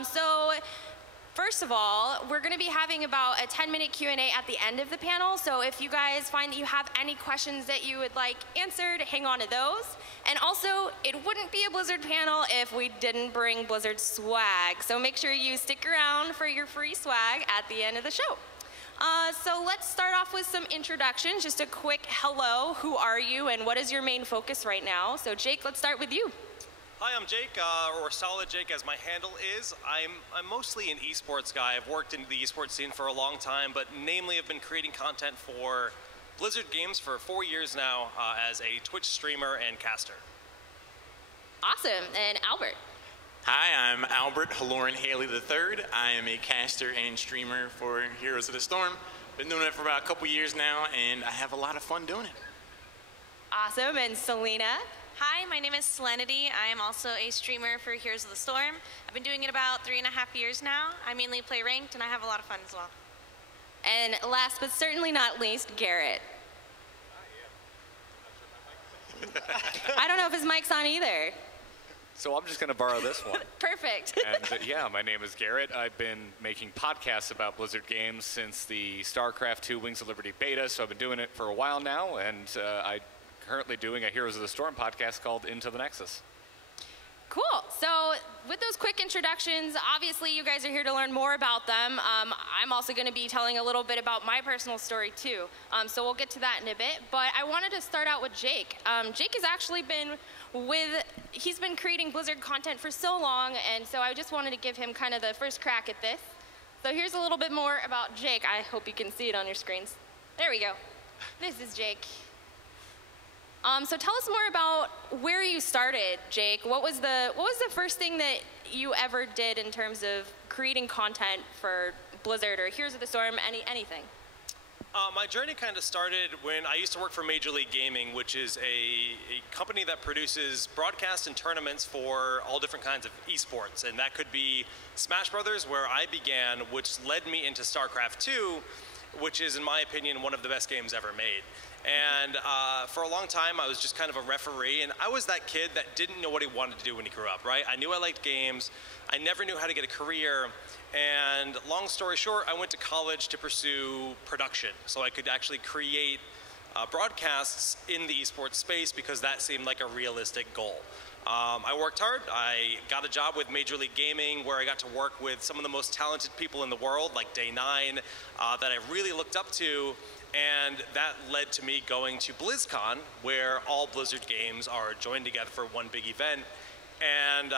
So first of all, we're going to be having about a 10-minute Q&A at the end of the panel. So if you guys find that you have any questions that you would like answered, hang on to those. And also, it wouldn't be a Blizzard panel if we didn't bring Blizzard swag. So make sure you stick around for your free swag at the end of the show. So let's start off with some introductions. Just a quick hello, who are you, and what is your main focus right now? So Jake, let's start with you. Hi, I'm Jake, or SolidJake as my handle is. I'm mostly an esports guy. I've worked in the esports scene for a long time, but namely I've been creating content for Blizzard games for 4 years now as a Twitch streamer and caster. Awesome. And Albert. Hi, I'm Albert Halorin Haley III. I am a caster and streamer for Heroes of the Storm. Been doing it for about a couple years now, and I have a lot of fun doing it. Awesome. And Selena. Hi, my name is Selenityy. I am also a streamer for Heroes of the Storm. I've been doing it about 3.5 years now. I mainly play ranked, and I have a lot of fun as well. And last but certainly not least, Garrett. I don't know if his mic's on either. So I'm just going to borrow this one. Perfect. And yeah, my name is Garrett. I've been making podcasts about Blizzard games since the StarCraft II Wings of Liberty beta, so I've been doing it for a while now, and I'm currently doing a Heroes of the Storm podcast called Into the Nexus. Cool. So with those quick introductions, obviously you guys are here to learn more about them. I'm also going to be telling a little bit about my personal story too. So we'll get to that in a bit. But I wanted to start out with Jake. Jake has actually he's been creating Blizzard content for so long, and so I just wanted to give him kind of the first crack at this. So here's a little bit more about Jake. I hope you can see it on your screens. There we go. This is Jake. So tell us more about where you started, Jake. What was the first thing that you ever did in terms of creating content for Blizzard or Heroes of the Storm, anything? My journey kind of started when I used to work for Major League Gaming, which is a company that produces broadcasts and tournaments for all different kinds of esports. And that could be Smash Brothers, where I began, which led me into StarCraft II, which is, in my opinion, one of the best games ever made. And for a long time, I was just kind of a referee, and I was that kid that didn't know what he wanted to do when he grew up, right? I knew I liked games. I never knew how to get a career. And long story short, I went to college to pursue production, so I could actually create broadcasts in the esports space because that seemed like a realistic goal. I worked hard. I got a job with Major League Gaming where I got to work with some of the most talented people in the world, like Day9, that I really looked up to. And that led to me going to BlizzCon, where all Blizzard games are joined together for one big event. And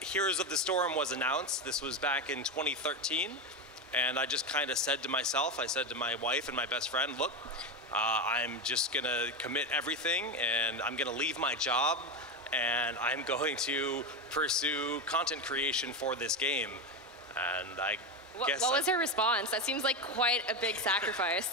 Heroes of the Storm was announced. This was back in 2013. And I just kind of said to myself, I said to my wife and my best friend, look, I'm just going to commit everything, and I'm going to leave my job, and I'm going to pursue content creation for this game. And What was her response? That seems like quite a big sacrifice.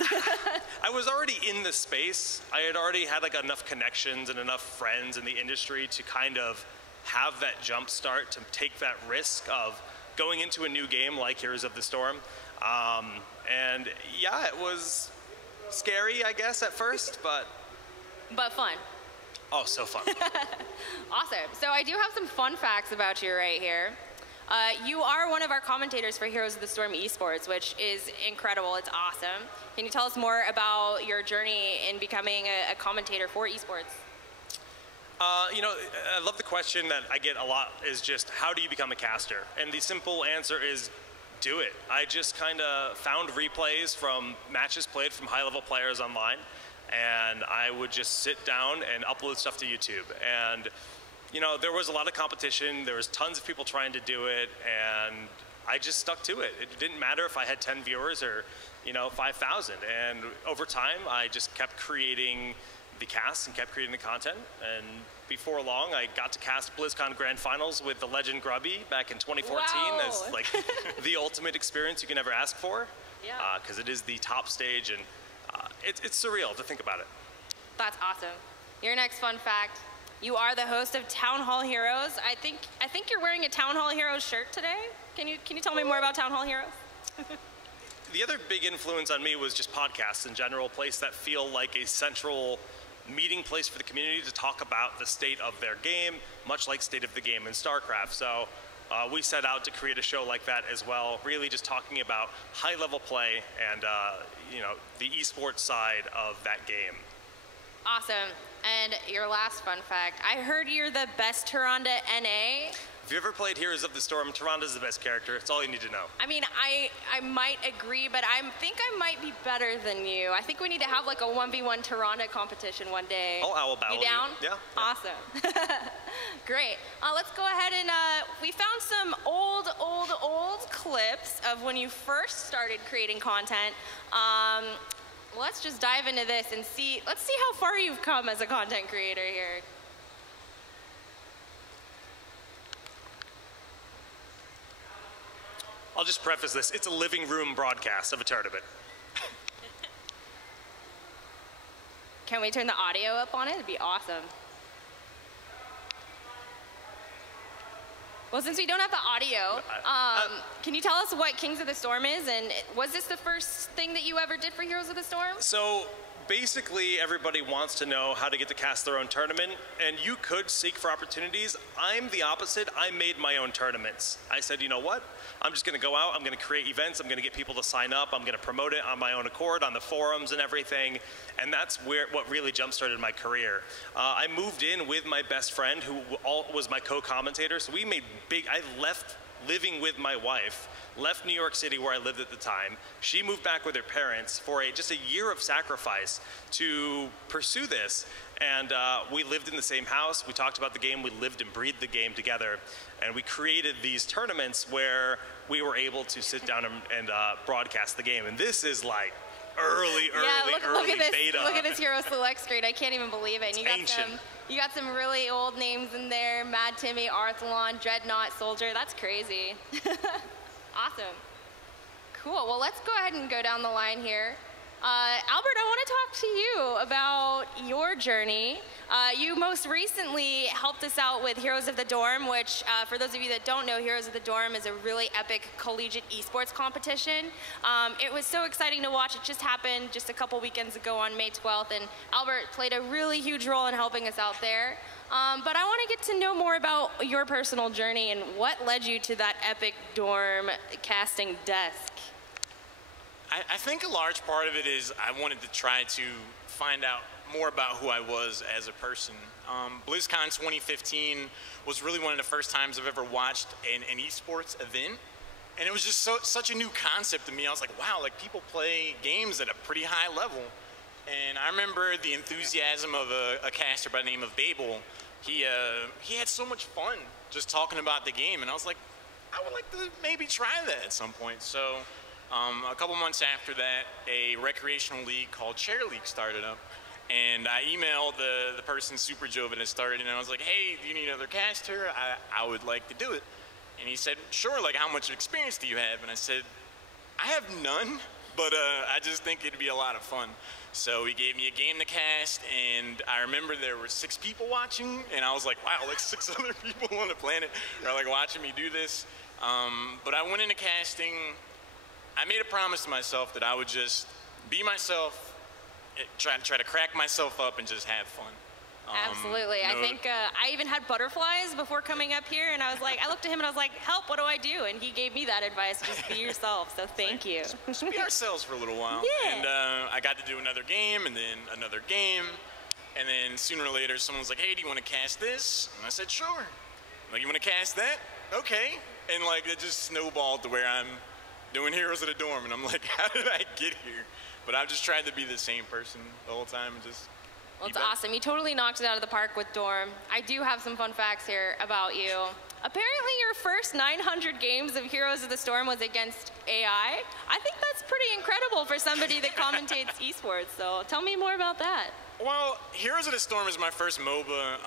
I was already in the space. I had already had like enough connections and enough friends in the industry to kind of have that jump start to take that risk of going into a new game like Heroes of the Storm. And yeah, it was scary, I guess, at first, but fun. Oh, so fun. Awesome. So I do have some fun facts about you right here. You are one of our commentators for Heroes of the Storm Esports, which is incredible. It's awesome. Can you tell us more about your journey in becoming a commentator for esports? You know, I love the question that I get a lot is just, how do you become a caster? And the simple answer is, do it. I just kind of found replays from matches played from high-level players online, and I would just sit down and upload stuff to YouTube. And you know, there was a lot of competition. There was tons of people trying to do it, and I just stuck to it. It didn't matter if I had 10 viewers or, you know, 5,000. And over time, I just kept creating the cast and kept creating the content. And before long, I got to cast BlizzCon Grand Finals with the legend Grubby back in 2014. Wow. As like the ultimate experience you can ever ask for. Yeah. Because it is the top stage, and it's surreal to think about it. That's awesome. Your next fun fact. You are the host of Town Hall Heroes. I think you're wearing a Town Hall Heroes shirt today. Can you tell me more about Town Hall Heroes? The other big influence on me was just podcasts in general, a place that feel like a central meeting place for the community to talk about the state of their game, much like State of the Game in StarCraft. So we set out to create a show like that as well, really just talking about high-level play and you know, the esports side of that game. Awesome. And your last fun fact, I heard you're the best Tyrande NA. If you ever played Heroes of the Storm, Tyranda's the best character. It's all you need to know. I mean, I might agree, but I think I might be better than you. I think we need to have like a 1v1 Tyrande competition one day. Oh, I will battle you. You down? Yeah. Awesome. Great. Let's go ahead and we found some old clips of when you first started creating content. Let's just dive into this and see. Let's see how far you've come as a content creator here. I'll just preface this. It's a living room broadcast of a tournament. Can we turn the audio up on it? It'd be awesome. Well, since we don't have the audio, can you tell us what Kings of the Storm is? And was this the first thing that you ever did for Heroes of the Storm? So basically, everybody wants to know how to get to cast their own tournament, and you could seek for opportunities. I'm the opposite. I made my own tournaments. I said, you know what? I'm just going to go out. I'm going to create events. I'm going to get people to sign up. I'm going to promote it on my own accord, on the forums and everything. And that's what really jump-started my career. I moved in with my best friend, who was my co-commentator. So we made I left living with my wife, left New York City where I lived at the time. She moved back with her parents for just a year of sacrifice to pursue this. And we lived in the same house. We talked about the game. We lived and breathed the game together. And we created these tournaments where we were able to sit down and broadcast the game. And this is like early beta. Look at this Hero Select screen. I can't even believe it. And you got some really old names in there. Mad Timmy, Arthalon, Dreadnought, Soldier. That's crazy. Awesome. Cool. Well, let's go ahead and go down the line here. Albert, I want to talk to you about your journey. You most recently helped us out with Heroes of the Dorm, which, for those of you that don't know, Heroes of the Dorm is a really epic collegiate esports competition. It was so exciting to watch. It just happened just a couple weekends ago on May 12th, and Albert played a really huge role in helping us out there. But I want to get to know more about your personal journey and what led you to that epic dorm casting desk. I think a large part of it is I wanted to try to find out more about who I was as a person. BlizzCon 2015 was really one of the first times I've ever watched an esports event. And it was just such a new concept to me. I was like, wow, like people play games at a pretty high level. And I remember the enthusiasm of a caster by the name of Babel. He had so much fun just talking about the game. And I was like, I would like to maybe try that at some point. So a couple months after that, a recreational league called Chair League started up. And I emailed the person, Super Joe, that had started, and I was like, hey, do you need another caster? I would like to do it. And he said, sure, like how much experience do you have? And I said, I have none, but I just think it'd be a lot of fun. So he gave me a game to cast, and I remember there were 6 people watching, and I was like, wow, like 6 other people on the planet are like watching me do this. But I went into casting. I made a promise to myself that I would just be myself, try to crack myself up and just have fun. Absolutely. I think I even had butterflies before coming up here, and I was like, I looked at him and I was like, help, what do I do? And he gave me that advice, just be yourself, so thank you. Just be ourselves for a little while. Yeah. And I got to do another game, and then another game, and then sooner or later someone was like, hey, do you want to cast this? And I said, sure. Like, you want to cast that? Okay. And like, it just snowballed to where I'm doing Heroes of the Dorm, and I'm like, how did I get here? But I've just tried to be the same person the whole time and just... Well, it's awesome. You totally knocked it out of the park with Dorm. I do have some fun facts here about you. Apparently, your first 900 games of Heroes of the Storm was against AI. I think that's pretty incredible for somebody that commentates esports, so tell me more about that. Well, Heroes of the Storm is my first MOBA.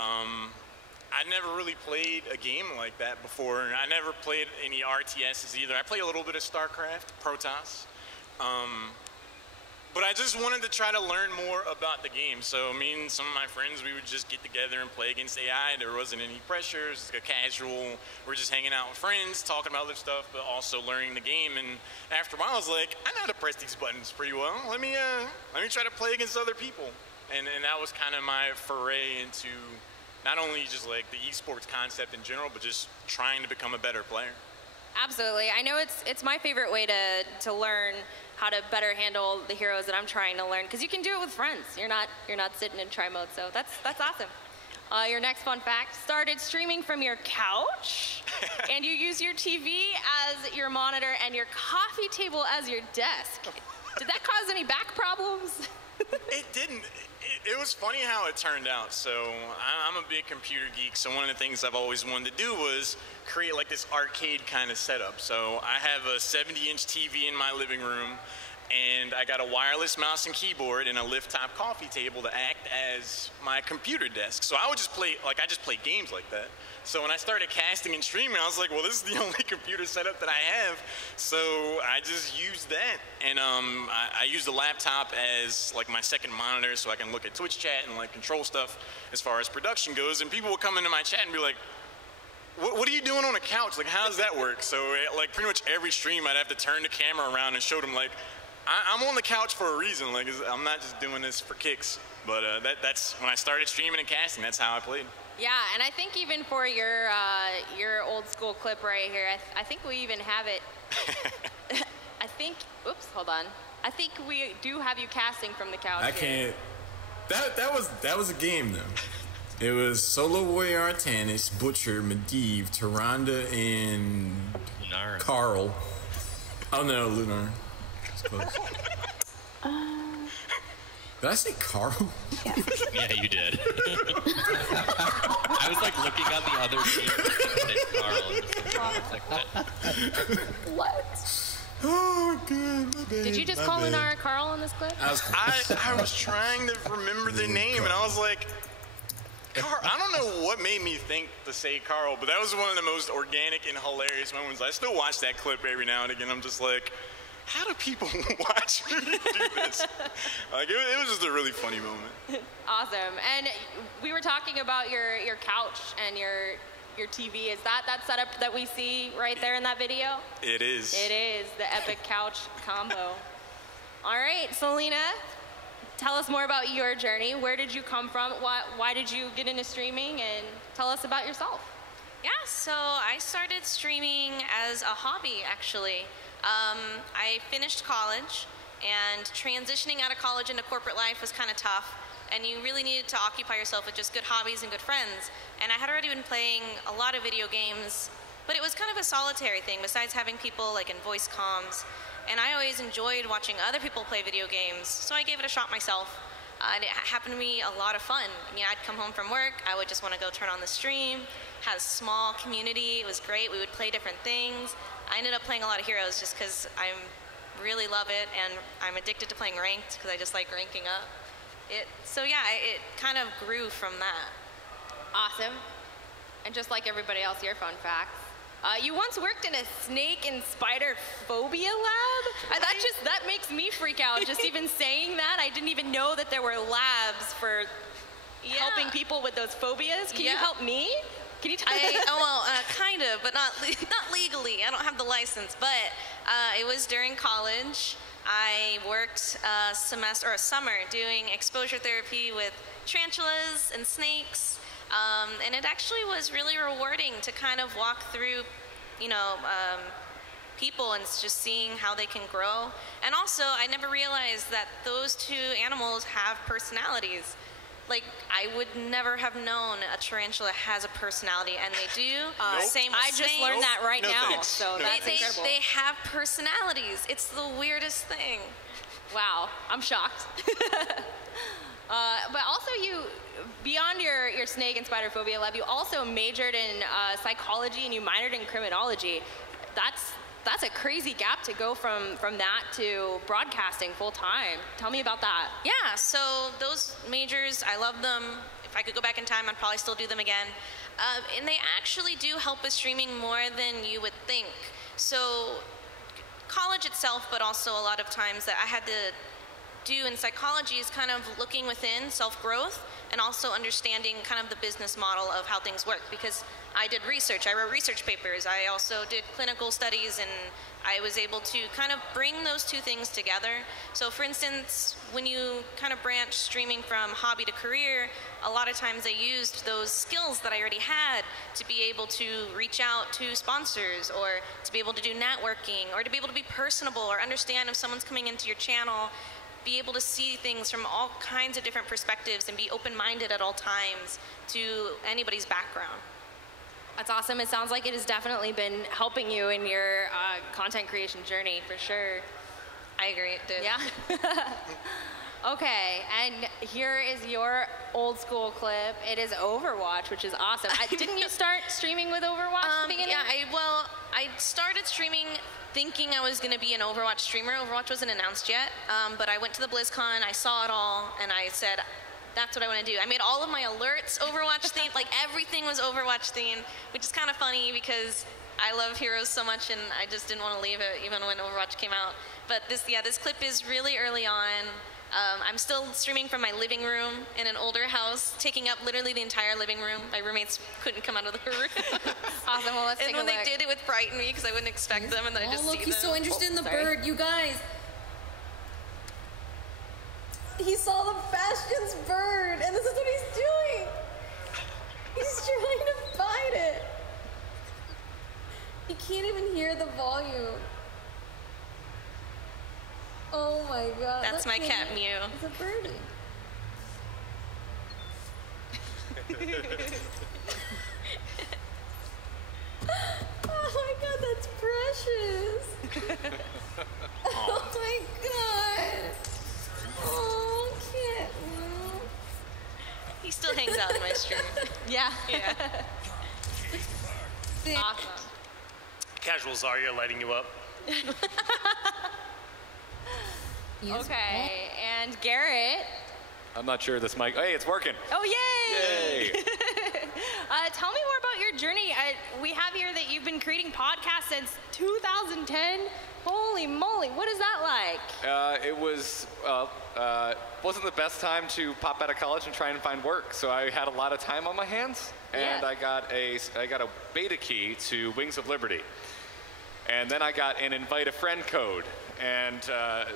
I never really played a game like that before. I never played any RTSs either. I played a little bit of StarCraft, Protoss. But I just wanted to try to learn more about the game. So me and some of my friends, we would just get together and play against AI. There wasn't any pressure. It was a casual, we're just hanging out with friends, talking about other stuff, but also learning the game. And after a while, I was like, I know how to press these buttons pretty well. Let me try to play against other people. And that was kind of my foray into not only just like the esports concept in general, but just trying to become a better player. Absolutely. I know it's my favorite way to learn how to better handle the heroes that I'm trying to learn, because you can do it with friends. You're not sitting in try mode, so that's awesome. Your next fun fact: started streaming from your couch, and you use your TV as your monitor and your coffee table as your desk. Did that cause any back problems? It didn't. It was funny how it turned out. So I'm a big computer geek, so one of the things I've always wanted to do was create like this arcade kind of setup. So I have a 70-inch TV in my living room, and I got a wireless mouse and keyboard and a lift-top coffee table to act as my computer desk. So I would just play, I just play games like that. So when I started casting and streaming, I was like, well, this is the only computer setup that I have. So I just used that. And I used the laptop as like my second monitor, so I can look at Twitch chat and like control stuff as far as production goes. And people would come into my chat and be like, what are you doing on a couch? Like, how does that work? So like pretty much every stream, I'd have to turn the camera around and show them like, I'm on the couch for a reason. Like, I'm not just doing this for kicks. But that's when I started streaming and casting. That's how I played. Yeah, and I think even for your old school clip right here, I think we even have it. I think. Oops, hold on. I think we do have you casting from the couch. I can't. That was a game though. It was Solo Warrior Artanis, Butcher, Medivh, Tyrande, and Lunar. Carl. Oh no, Lunar. Close. Did I say Carl? Yeah, you did. I was like looking on the other team and Carl and like that. What? Oh, good. My bad. Did you just call Lunar Carl in this clip? I was trying to remember the name, and I was like, Carl. I don't know what made me think to say Carl, but that was one of the most organic and hilarious moments. I still watch that clip every now and again. I'm just like, how do people watch me do this? Like, it was just a really funny moment. Awesome. And we were talking about your couch and your TV. Is that setup that we see right there in that video? It is. It is the epic couch combo. All right, Selena, tell us more about your journey. Where did you come from? Why did you get into streaming? And tell us about yourself. Yeah, so I started streaming as a hobby, actually. I finished college, and transitioning out of college into corporate life was kind of tough, and you really needed to occupy yourself with just good hobbies and good friends. And I had already been playing a lot of video games, but it was kind of a solitary thing besides having people like in voice comms. And I always enjoyed watching other people play video games, so I gave it a shot myself. And it happened to be a lot of fun. I mean, I'd come home from work, I would just want to go turn on the stream, had a small community, it was great, we would play different things. I ended up playing a lot of heroes just because I really love it, and I'm addicted to playing ranked because I just like ranking up. So yeah, it kind of grew from that. Awesome. And just like everybody else, your fun facts. You once worked in a snake and spider phobia lab? That makes me freak out, just even saying that. I didn't even know that there were labs for helping people with those phobias. Can you help me? Can you tell me? Kind of, but not legally. I don't have the license, but it was during college. I worked a summer doing exposure therapy with tarantulas and snakes, and it actually was really rewarding to kind of walk through, people and just seeing how they can grow. And also, I never realized that those two animals have personalities. Like, I would never have known a tarantula has a personality, and they do. Nope. Same with I just snakes. learned that right now, thanks. so No, that's incredible. They have personalities. It's the weirdest thing. Wow, I'm shocked. But also beyond your snake and spider phobia lab, you also majored in psychology and you minored in criminology. That's a crazy gap to go from that to broadcasting full time. Tell me about that. Yeah, so those majors, I love them. If I could go back in time, I'd probably still do them again. And they actually do help with streaming more than you would think. So college itself, but also a lot of times that I had to do in psychology is kind of looking within, self-growth, and also understanding kind of the business model of how things work. Because I did research, I wrote research papers, I also did clinical studies, and I was able to kind of bring those two things together. So for instance, when you kind of branch streaming from hobby to career, a lot of times I used those skills that I already had to be able to reach out to sponsors, or to be able to do networking, or to be able to be personable, or understand if someone's coming into your channel, be able to see things from all kinds of different perspectives and be open-minded at all times to anybody's background. That's awesome. It sounds like it has definitely been helping you in your content creation journey, for sure. I agree, it did. Yeah? Okay, and here is your old school clip. It is Overwatch, which is awesome. Didn't you start streaming with Overwatch at the beginning? Yeah, I started streaming thinking I was going to be an Overwatch streamer. Overwatch wasn't announced yet, but I went to the BlizzCon, I saw it all, and I said, that's what I want to do. I made all of my alerts Overwatch themed, like everything was Overwatch themed, which is kind of funny because I love Heroes so much and I just didn't want to leave it even when Overwatch came out. But this clip is really early on. I'm still streaming from my living room in an older house, taking up literally the entire living room. My roommates couldn't come out of the room. Awesome, well, let's take a look. And when they did, it would frighten me because I wouldn't expect them, and then I just see them. He's so interested in the Sorry. bird, you guys. He saw the Bastion's bird, and this is what he's doing. He's trying to find it. He can't even hear the volume. Oh my god. That's my cat, Mew. It's a birdie. Oh my god, that's precious. Oh my god. Oh, cat Mew. He still hangs out in my stream. Yeah. Yeah. Awesome. Casual Zarya lighting you up. Okay, and Garrett. I'm not sure this mic. Hey, it's working. Oh, yay! Yay! Tell me more about your journey. We have here that you've been creating podcasts since 2010. Holy moly, what is that like? It was wasn't the best time to pop out of college and try and find work. So I had a lot of time on my hands, and Yeah. I got a beta key to Wings of Liberty, and then I got an invite a friend code. And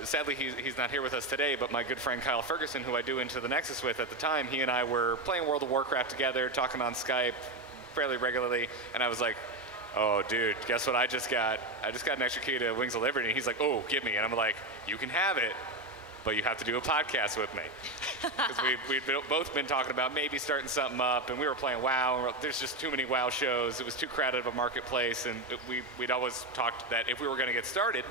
sadly, he's not here with us today, but my good friend Kyle Ferguson, who I do Into the Nexus with at the time, he and I were playing World of Warcraft together, talking on Skype fairly regularly, and I was like, oh, dude, guess what I just got? I just got an extra key to Wings of Liberty, and he's like, oh, give me. And I'm like, you can have it, but you have to do a podcast with me. Because we'd both been talking about maybe starting something up, and we were playing WoW, and there's just too many WoW shows. It was too crowded of a marketplace, and we'd always talked that if we were going to get started,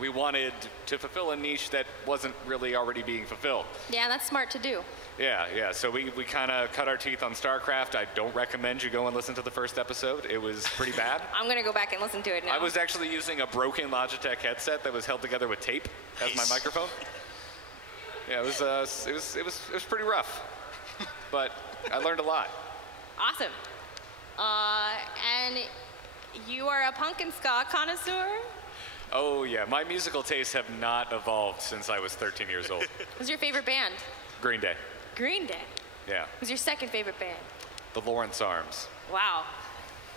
we wanted to fulfill a niche that wasn't really already being fulfilled. Yeah, that's smart to do. Yeah. So we kind of cut our teeth on StarCraft. I don't recommend you go and listen to the first episode. It was pretty bad. I'm gonna go back and listen to it now. I was actually using a broken Logitech headset that was held together with tape as my microphone. Yeah, it was pretty rough, but I learned a lot. Awesome. And you are a punk and ska connoisseur? Oh yeah, my musical tastes have not evolved since I was 13 years old. Who's your favorite band? Green Day. Green Day. Yeah. Who's your second favorite band? The Lawrence Arms. Wow.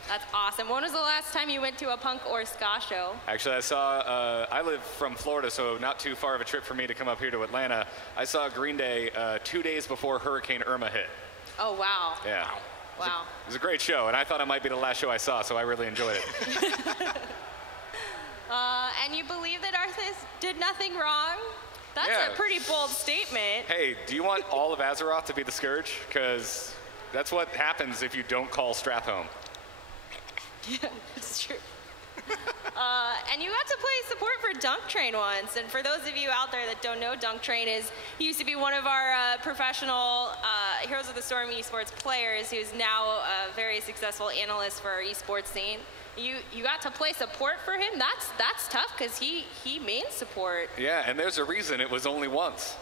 That's awesome. When was the last time you went to a punk or ska show? Actually, I live from Florida, so not too far of a trip for me to come up here to Atlanta. I saw Green Day 2 days before Hurricane Irma hit. Oh, wow. Yeah. Wow. It was a great show, and I thought it might be the last show I saw, so I really enjoyed it. And you believe that Arthas did nothing wrong? That's Yeah. a pretty bold statement. Hey, do you want all of Azeroth to be the Scourge? Because that's what happens if you don't call Strath home. Yeah, that's true. And you got to play support for Dunk Train once. And for those of you out there that don't know, Dunk Train he used to be one of our professional Heroes of the Storm esports players, who's now a very successful analyst for our esports scene. You got to play support for him? That's tough, because he means support. Yeah, and there's a reason it was only once.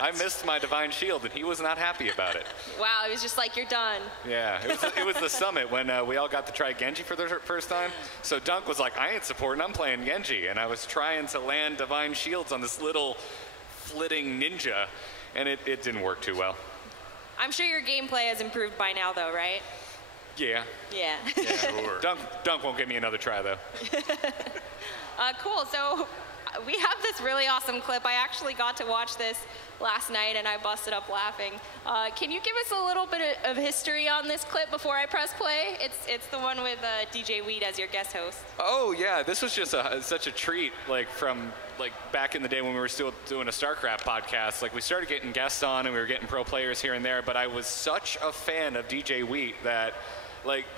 I missed my Divine Shield, and he was not happy about it. Wow, he was just like, you're done. Yeah, it was the summit when we all got to try Genji for the first time. So Dunk was like, I ain't supporting, I'm playing Genji. And I was trying to land Divine Shields on this little flitting ninja, and it didn't work too well. I'm sure your gameplay has improved by now, though, right? Yeah. Yeah. Sure. Dunk won't give me another try, though. Cool. So we have this really awesome clip. I actually got to watch this last night, and I busted up laughing. Can you give us a little bit of history on this clip before I press play? It's the one with DJ Weed as your guest host. Oh yeah, this was just such a treat. From back in the day when we were still doing a StarCraft podcast. We started getting guests on, and we were getting pro players here and there. But I was such a fan of DJ Wheat that.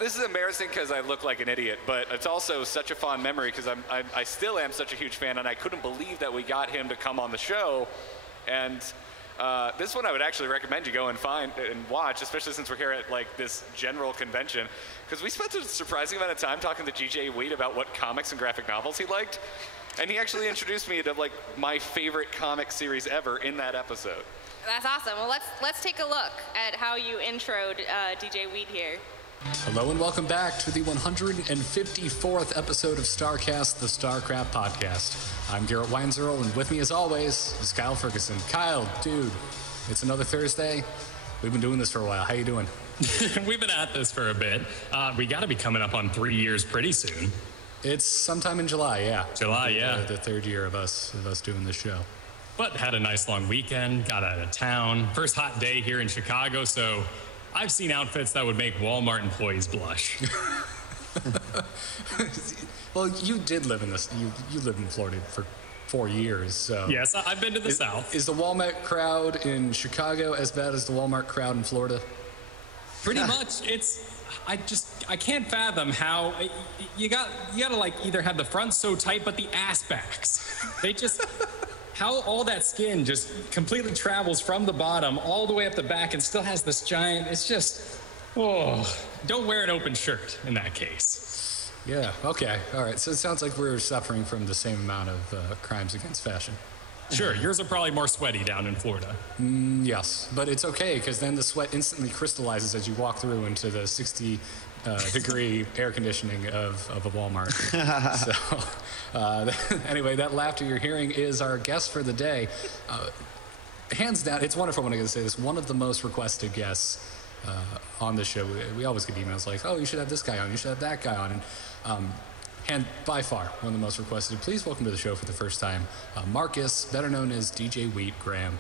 This is embarrassing because I look like an idiot, but it's also such a fond memory because I still am such a huge fan, and I couldn't believe that we got him to come on the show. And this one I would actually recommend you go and find and watch, especially since we're here at this general convention, because we spent a surprising amount of time talking to DJ Wheat about what comics and graphic novels he liked, and he actually introduced me to my favorite comic series ever in that episode. That's awesome. Well, let's take a look at how you introed DJ Wheat here. Hello and welcome back to the 154th episode of StarCast, the StarCraft podcast. I'm Garrett Weinzierl, and with me as always is Kyle Ferguson. Kyle, dude, it's another Thursday. We've been doing this for a while. How you doing? We've been at this for a bit. We got to be coming up on 3 years pretty soon. It's sometime in July, yeah. July, yeah. The third year of us doing this show. But had a nice long weekend, got out of town. First hot day here in Chicago, so I've seen outfits that would make Walmart employees blush. Well, you did live in this. You lived in Florida for 4 years, so. Yes, I've been to the South. Is the Walmart crowd in Chicago as bad as the Walmart crowd in Florida? Pretty much. I can't fathom how you gotta either have the front so tight, but the ass backs. They just. How all that skin just completely travels from the bottom all the way up the back and still has this giant, it's just, don't wear an open shirt in that case. Yeah, okay, all right. So it sounds like we're suffering from the same amount of crimes against fashion. Sure, yours are probably more sweaty down in Florida. Yes, but it's okay because then the sweat instantly crystallizes as you walk through into the 60 degree air conditioning of a Walmart. So anyway, that laughter you're hearing is our guest for the day. Hands down, it's wonderful when I get to say this, one of the most requested guests on the show. We always get emails like, oh, you should have this guy on, you should have that guy on. And by far, one of the most requested. Please welcome to the show for the first time, Marcus, better known as DJ Wheat Graham.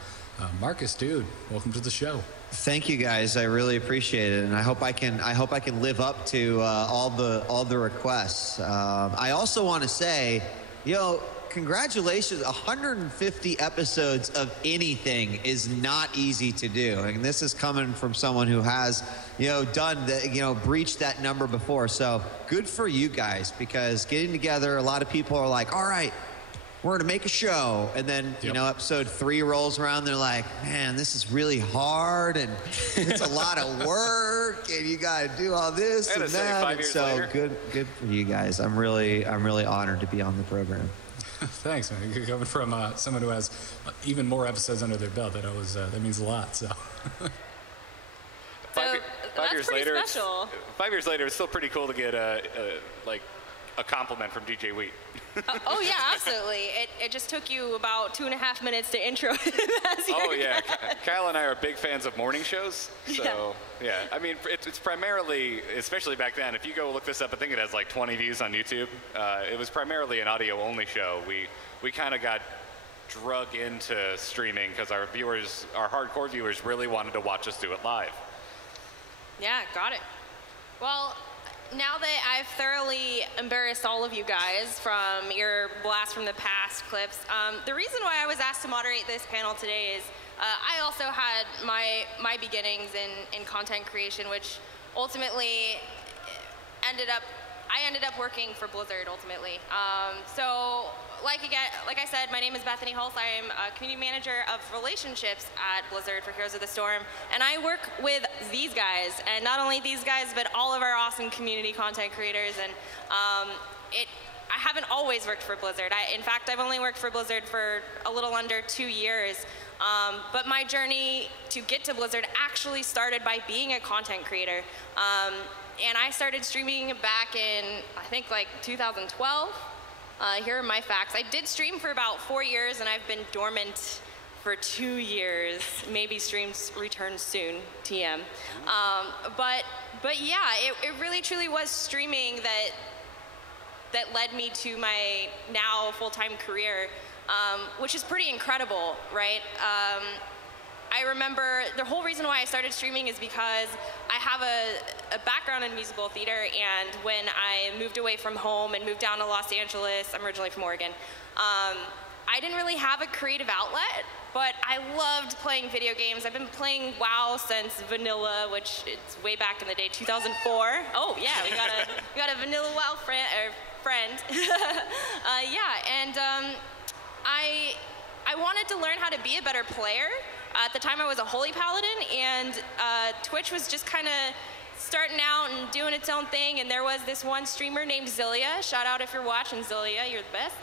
Marcus, dude, welcome to the show. Thank you guys. I really appreciate it, and I hope I can live up to all the requests. I also want to say, congratulations! 150 episodes of anything is not easy to do, and this is coming from someone who has, breached that number before. So good for you guys, because getting together, a lot of people are like, all right, we're going to make a show. And then, episode 3 rolls around. They're like, man, this is really hard. And it's a lot of work. And you got to do all this and that. 5 years so later. good for you guys. I'm really honored to be on the program. Thanks, man. You're coming from someone who has even more episodes under their belt. That means a lot. So. Five years later, special. 5 years later, it's still pretty cool to get a compliment from DJ Wheat. Oh yeah, absolutely. It just took you about 2.5 minutes to intro him as your yeah, guest. Kyle and I are big fans of morning shows. So yeah, I mean, it's primarily, especially back then, if you go look this up, I think it has 20 views on YouTube. It was primarily an audio only show. We kind of got drug into streaming because our hardcore viewers really wanted to watch us do it live. Yeah, got it. Well, now that I've thoroughly embarrassed all of you guys from your blast from the past clips, the reason why I was asked to moderate this panel today is I also had my beginnings in content creation, which ultimately ended up, I ended up working for Blizzard ultimately. So like I said, my name is Bethany Hulse. I am a community manager of relationships at Blizzard for Heroes of the Storm, and I work with these guys, and not only these guys, but all of our awesome community content creators. And I haven't always worked for Blizzard. In fact, I've only worked for Blizzard for a little under 2 years. But my journey to get to Blizzard actually started by being a content creator. And I started streaming back in, I think, like 2012. Here are my facts. I did stream for about 4 years, and I've been dormant for 2 years. Maybe streams return soon, TM. But yeah, it really truly was streaming that led me to my now full-time career, which is pretty incredible, right? I remember the whole reason why I started streaming is because I have a background in musical theater, and when I moved away from home and moved down to Los Angeles, I'm originally from Oregon, I didn't really have a creative outlet, but I loved playing video games. I've been playing WoW since vanilla, which it's way back in the day, 2004. Oh yeah, we got a vanilla WoW friend. Yeah, and I wanted to learn how to be a better player. At the time I was a Holy Paladin, and Twitch was just kind of starting out and doing its own thing, and there was this one streamer named Zillia. Shout out if you're watching, Zillia, you're the best.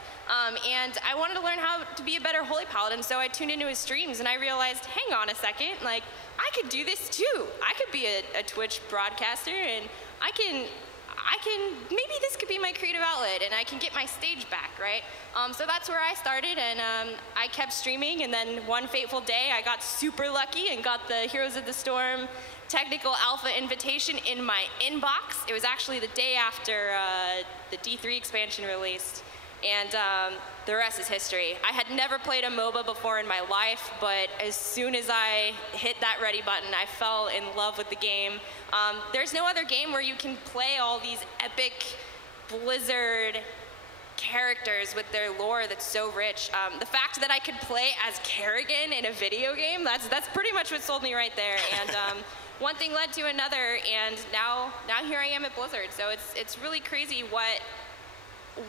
And I wanted to learn how to be a better Holy Paladin, so I tuned into his streams, and I realized, hang on a second, like, I could do this too. I could be a Twitch broadcaster, and I can, maybe this could be my creative outlet, and I can get my stage back, right? So that's where I started, and I kept streaming, and then one fateful day, I got super lucky and got the Heroes of the Storm technical alpha invitation in my inbox. It was actually the day after the D3 expansion released, and the rest is history. I had never played a MOBA before in my life, but as soon as I hit that ready button, I fell in love with the game. There's no other game where you can play all these epic Blizzard characters with their lore that's so rich. The fact that I could play as Kerrigan in a video game, that's pretty much what sold me right there. And one thing led to another, and now here I am at Blizzard. So it's really crazy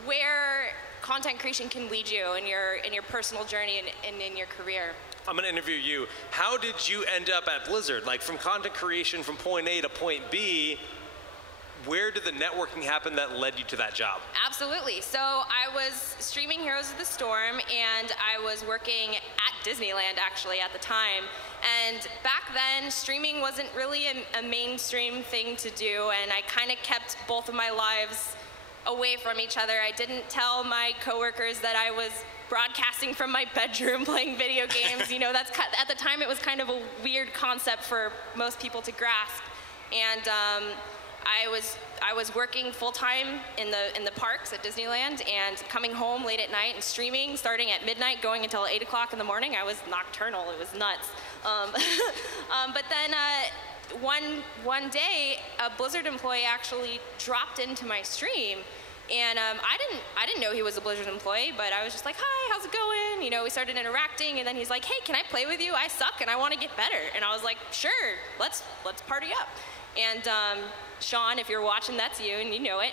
where content creation can lead you in your personal journey and in your career. I'm going to interview you. How did you end up at Blizzard? Like, from content creation from point A to point B, where did the networking happen that led you to that job? Absolutely. So I was streaming Heroes of the Storm, and I was working at Disneyland, actually, at the time. And back then, streaming wasn't really a mainstream thing to do, and I kind of kept both of my lives away from each other. I didn't tell my coworkers that I was broadcasting from my bedroom playing video games. You know, at the time it was kind of a weird concept for most people to grasp. And I was working full-time in the parks at Disneyland, and coming home late at night and streaming, starting at midnight, going until 8 o'clock in the morning. I was nocturnal. It was nuts. But then one day, a Blizzard employee actually dropped into my stream, and I didn't know he was a Blizzard employee, but I was just like, hi, how's it going? You know, we started interacting, and then he's like, hey, can I play with you? I suck, and I want to get better. And I was like, sure, let's party up. And Sean, if you're watching, that's you, and you know it.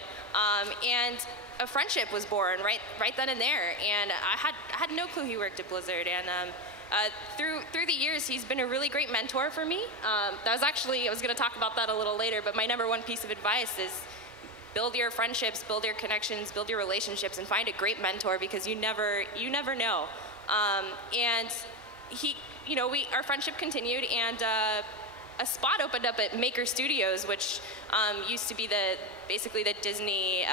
And a friendship was born right then and there, and I had no clue he worked at Blizzard. And through the years, he's been a really great mentor for me. I was going to talk about that a little later, but my #1 piece of advice is build your friendships, build your connections, build your relationships, and find a great mentor, because you never know. And our friendship continued, and a spot opened up at Maker Studios, which used to be basically the Disney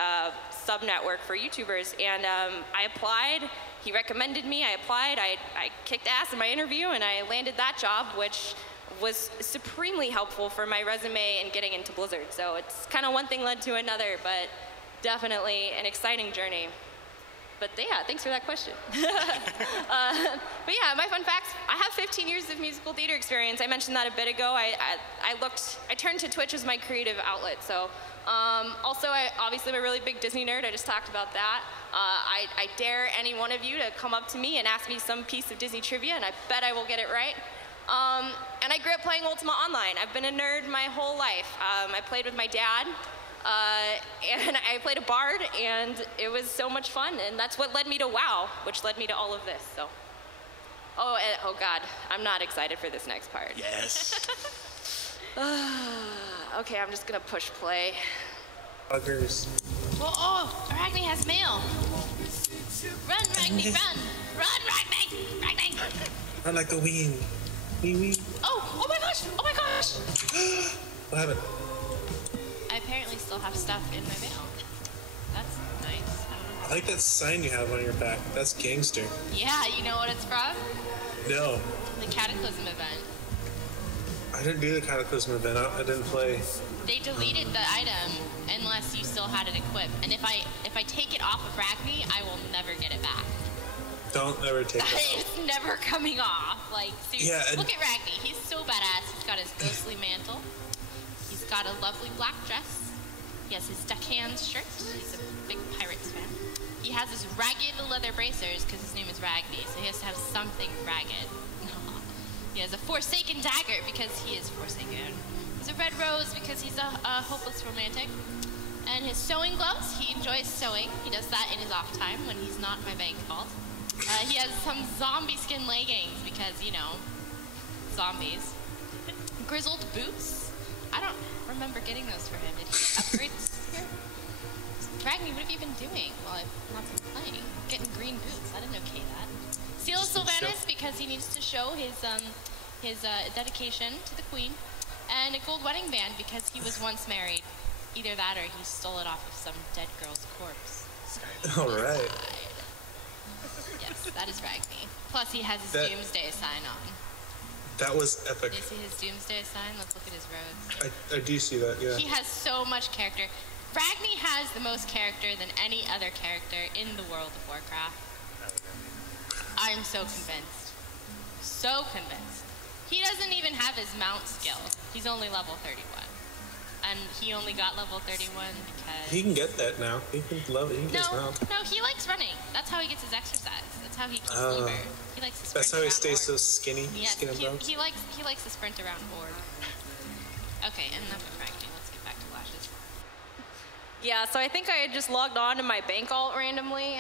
sub-network for YouTubers. And I applied. He recommended me. I applied. I kicked ass in my interview, and I landed that job, which was supremely helpful for my resume and getting into Blizzard. So it's kind of one thing led to another, but definitely an exciting journey. But yeah, thanks for that question. But yeah, my fun facts, I have 15 years of musical theater experience. I mentioned that a bit ago. I turned to Twitch as my creative outlet. So also, obviously, I'm a really big Disney nerd. I just talked about that. I dare any one of you to come up to me and ask me some piece of Disney trivia, and I bet I will get it right. And I grew up playing Ultima Online. I've been a nerd my whole life. I played with my dad. And I played a bard, and it was so much fun, and that's what led me to WoW, which led me to all of this. So, oh God, I'm not excited for this next part. Yes. Okay, I'm just gonna push play. Buggers. Well, oh, Ragni has mail. Run, Ragni, run! Run, Ragni! Ragni! Run like a wing. Wee. Oh my gosh! Oh my gosh! What happened? I apparently still have stuff in my mail. That's nice. I like that sign you have on your back. That's gangster. Yeah, you know what it's from? No. The Cataclysm event. I didn't do the Cataclysm event. I didn't play. They deleted the item unless you still had it equipped. And if I take it off of Ragni, I will never get it back. Don't ever take it off. It's never coming off. Like, seriously. Yeah, Look at Ragni. He's so badass. He's got his ghostly mantle. He's got a lovely black dress. He has his deckhand shirt. He's a big Pirates fan. He has his ragged leather bracers because his name is Ragni, so he has to have something ragged. He has a Forsaken dagger because he is Forsaken. He's a red rose because he's a hopeless romantic. And his sewing gloves, he enjoys sewing. He does that in his off time when he's not my bank vault. He has some zombie skin leggings because, you know, zombies. Grizzled boots. I don't remember getting those for him. Did he upgrade this year? Ragni, what have you been doing while I've not been playing? Getting green boots. I didn't okay that. Seal of Sylvanas because he needs to show his dedication to the queen. And a gold wedding band because he was once married. Either that or he stole it off of some dead girl's corpse. All right. Yes, that is Ragni. Plus, he has his Doomsday sign on. That was epic. Do you see his Doomsday sign? Let's look at his robes. I do see that, yeah. He has so much character. Ragni has the most character than any other character in the World of Warcraft. I'm so convinced. So convinced. He doesn't even have his mount skill. He's only level 31. And he only got level 31 because... He can get that now. He can get mount. No, he likes running. That's how he gets his exercise. That's how he keeps leaner. He likes to sprint. That's how he stays Org. so skinny. Yes, skinny he likes to sprint around Org. Okay, enough of Ragni. Let's get back to Lashes. Yeah, so I think I had just logged on to my bank alt randomly.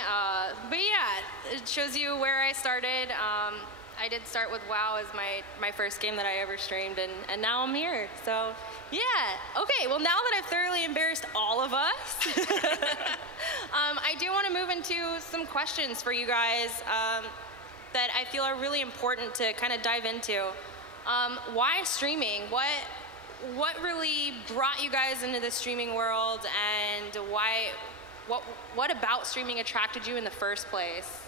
But yeah, it shows you where I started. I did start with WoW as my first game that I ever streamed, and now I'm here. So yeah, okay, well now that I've thoroughly embarrassed all of us, I do want to move into some questions for you guys that I feel are really important to kind of dive into. Why streaming? What really brought you guys into the streaming world, and what about streaming attracted you in the first place?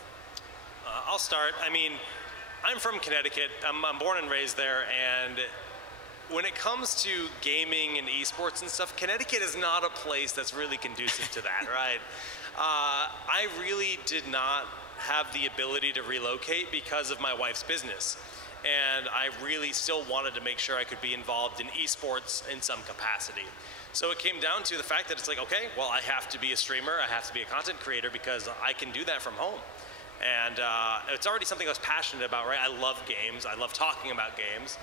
I'll start. I mean, I'm from Connecticut. I'm born and raised there, and when it comes to gaming and esports and stuff, Connecticut is not a place that's really conducive to that, right? I really did not have the ability to relocate because of my wife's business. And I really still wanted to make sure I could be involved in esports in some capacity. So it came down to the fact that it's like, okay, well, I have to be a streamer, I have to be a content creator because I can do that from home. And it's already something I was passionate about, right? I love games, I love talking about games,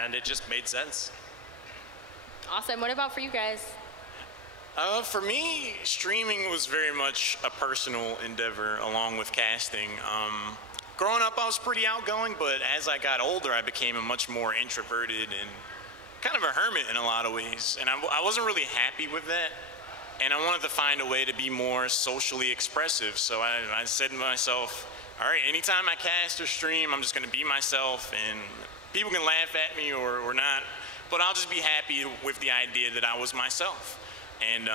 and it just made sense. Awesome. What about for you guys? For me, streaming was very much a personal endeavor along with casting. Growing up, I was pretty outgoing, but as I got older, I became a much more introverted and kind of a hermit in a lot of ways. And I wasn't really happy with that. And I wanted to find a way to be more socially expressive. So I said to myself, all right, anytime I cast or stream, I'm just going to be myself. And people can laugh at me or not, but I'll just be happy with the idea that I was myself. And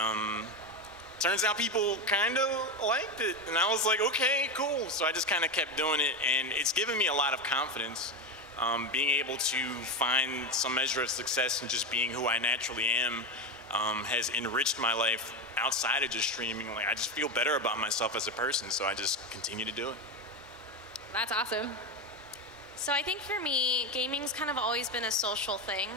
turns out people kind of liked it, and I was like, okay, cool. So I just kind of kept doing it, and it's given me a lot of confidence. Being able to find some measure of success in just being who I naturally am has enriched my life outside of just streaming. Like, I just feel better about myself as a person, so I just continue to do it. That's awesome. So I think for me, gaming's kind of always been a social thing.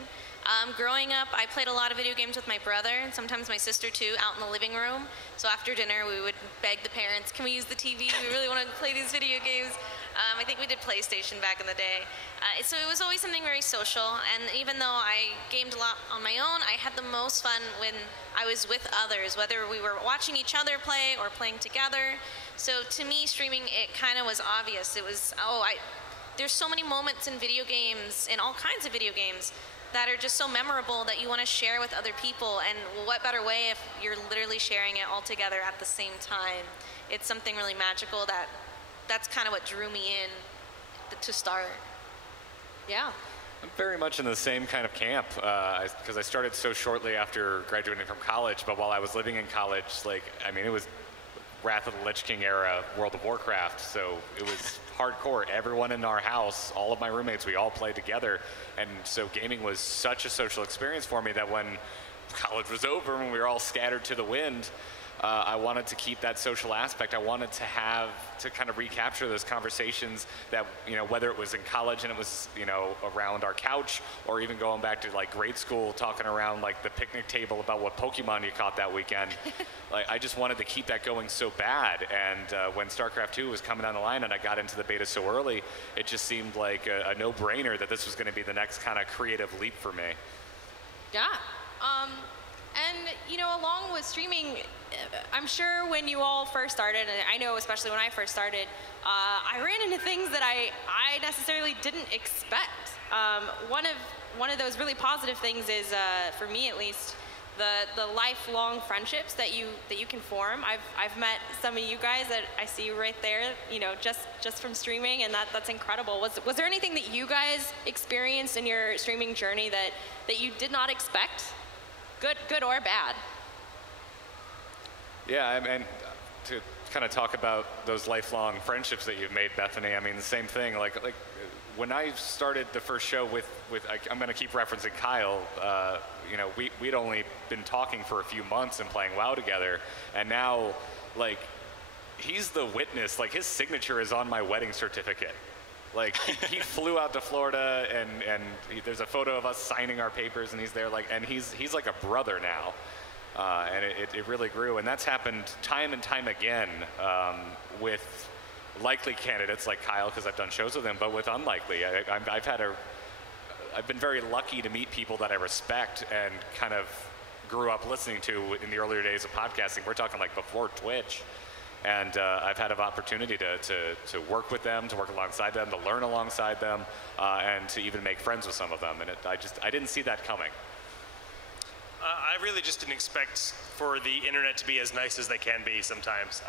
Growing up, I played a lot of video games with my brother, and sometimes my sister too, out in the living room. So after dinner, we would beg the parents, can we use the TV? We really want to play these video games. I think we did PlayStation back in the day. So it was always something very social, and even though I gamed a lot on my own, I had the most fun when I was with others, whether we were watching each other play or playing together. So to me, streaming, it kind of was obvious. It was, there's so many moments in video games, in all kinds of video games, that are just so memorable that you want to share with other people. And what better way if you're literally sharing it all together at the same time? It's something really magical that's kind of what drew me in to start. Yeah. I'm very much in the same kind of camp because I started so shortly after graduating from college. But while I was living in college, it was Wrath of the Lich King era World of Warcraft, so it was hardcore. Everyone in our house, all of my roommates, we all played together, and so gaming was such a social experience for me that when college was over and we were all scattered to the wind, I wanted to keep that social aspect. I wanted to have to kind of recapture those conversations that, whether it was in college and it was, around our couch, or even going back to like grade school, talking around like the picnic table about what Pokemon you caught that weekend. I just wanted to keep that going so bad. And when StarCraft 2 was coming down the line and I got into the beta so early, it just seemed like a no-brainer that this was going to be the next kind of creative leap for me. Yeah. And, along with streaming, I'm sure when you all first started, and I know especially when I first started, I ran into things that I necessarily didn't expect. One of those really positive things is, for me at least, the lifelong friendships that you can form. I've met some of you guys that I see right there, just from streaming, and that's incredible. Was there anything that you guys experienced in your streaming journey that you did not expect? Good or bad? Yeah, and to kind of talk about those lifelong friendships that you've made, Bethany, the same thing. Like when I started the first show with I'm going to keep referencing Kyle. We'd only been talking for a few months and playing WoW together, and now, he's the witness. His signature is on my wedding certificate. He flew out to Florida, and there's a photo of us signing our papers, and he's there, and he's like a brother now. And it really grew, and that's happened time and time again with likely candidates like Kyle, because I've done shows with him, but with unlikely. I've been very lucky to meet people that I respect and kind of grew up listening to in the earlier days of podcasting. We're talking before Twitch. And I've had an opportunity to work with them, to work alongside them, to learn alongside them, and to even make friends with some of them. And I didn't see that coming. I really just didn't expect for the internet to be as nice as they can be sometimes.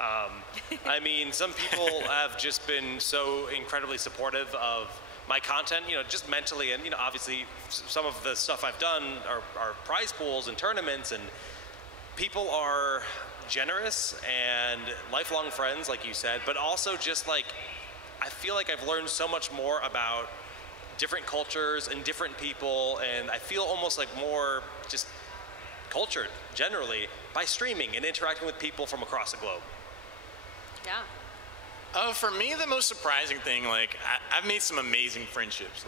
Some people have just been so incredibly supportive of my content, just mentally, and obviously some of the stuff I've done are prize pools and tournaments, and people are generous and lifelong friends, like you said, but also just I feel like I've learned so much more about different cultures and different people, and I feel almost more just cultured generally by streaming and interacting with people from across the globe. Yeah. For me, the most surprising thing, I've made some amazing friendships,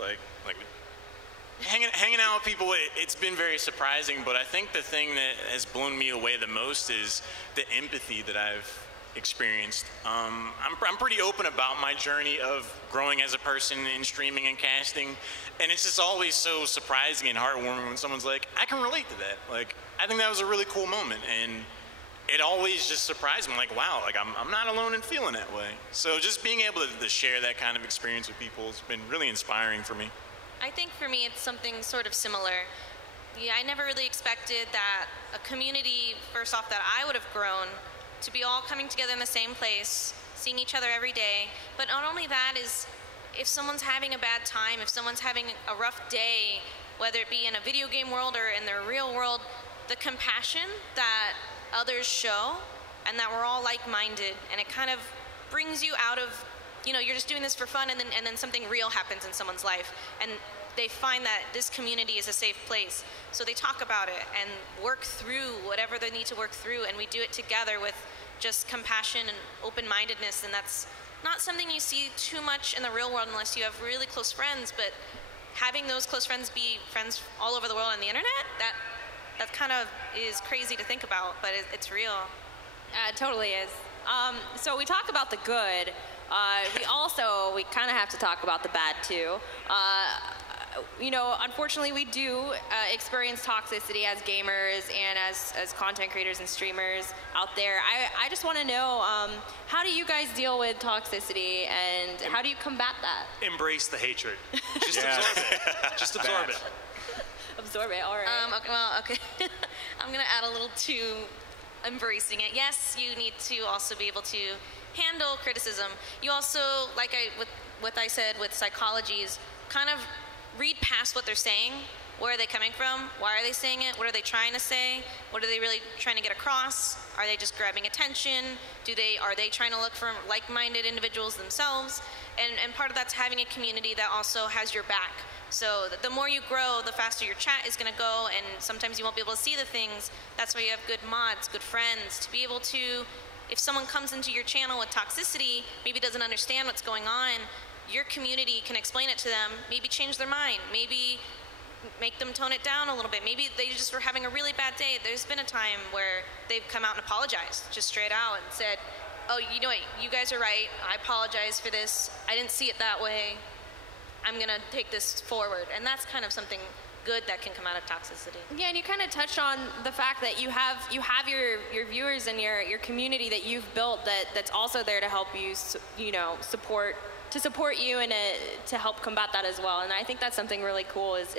hanging out with people, it's been very surprising, but I think the thing that has blown me away the most is the empathy that I've experienced. I'm pretty open about my journey of growing as a person in streaming and casting, and it's just always so surprising and heartwarming when someone's like, I can relate to that. I think that was a really cool moment, and it always just surprised me, wow, I'm not alone in feeling that way. So just being able to share that kind of experience with people has been really inspiring for me. I think for me it's something sort of similar. Yeah, I never really expected that a community, first off, that I would have grown to be all coming together in the same place, seeing each other every day. But not only that is, if someone's having a bad time, if someone's having a rough day, whether it be in a video game world or in their real world, the compassion that others show, and that we're all like-minded, and it kind of brings you out of, you're just doing this for fun, and then something real happens in someone's life, and they find that this community is a safe place. So they talk about it and work through whatever they need to work through, and we do it together with just compassion and open-mindedness, and that's not something you see too much in the real world unless you have really close friends, but having those close friends be friends all over the world on the internet, that kind of is crazy to think about, but it's real. It totally is. So we talk about the good. We kind of have to talk about the bad too. You know, unfortunately, we do experience toxicity as gamers and as content creators and streamers out there. I just want to know, how do you guys deal with toxicity, and how do you combat that? Embrace the hatred. Just absorb it. Just absorb it. Absorb it, all right. Okay. I'm going to add a little to embracing it. Yes, you need to also be able to handle criticism. You also, with what I said with psychology, is kind of read past what they're saying. Where are they coming from? Why are they saying it? What are they trying to say? What are they really trying to get across? Are they just grabbing attention? Are they trying to look for like-minded individuals themselves? And part of that's having a community that also has your back. So the more you grow, the faster your chat is going to go, and sometimes you won't be able to see the things. That's why you have good mods, good friends, to be able to, if someone comes into your channel with toxicity, maybe doesn't understand what's going on, your community can explain it to them, maybe change their mind, maybe make them tone it down a little bit. Maybe they just were having a really bad day. There's been a time where they've come out and apologized, just straight out, and said, oh, you know what, you guys are right, I apologize for this, I didn't see it that way, I'm going to take this forward. And that's kind of something good that can come out of toxicity. Yeah, and you kind of touched on the fact that you have your viewers and your community that you've built that's also there to help you, support you and to help combat that as well. And I think that's something really cool is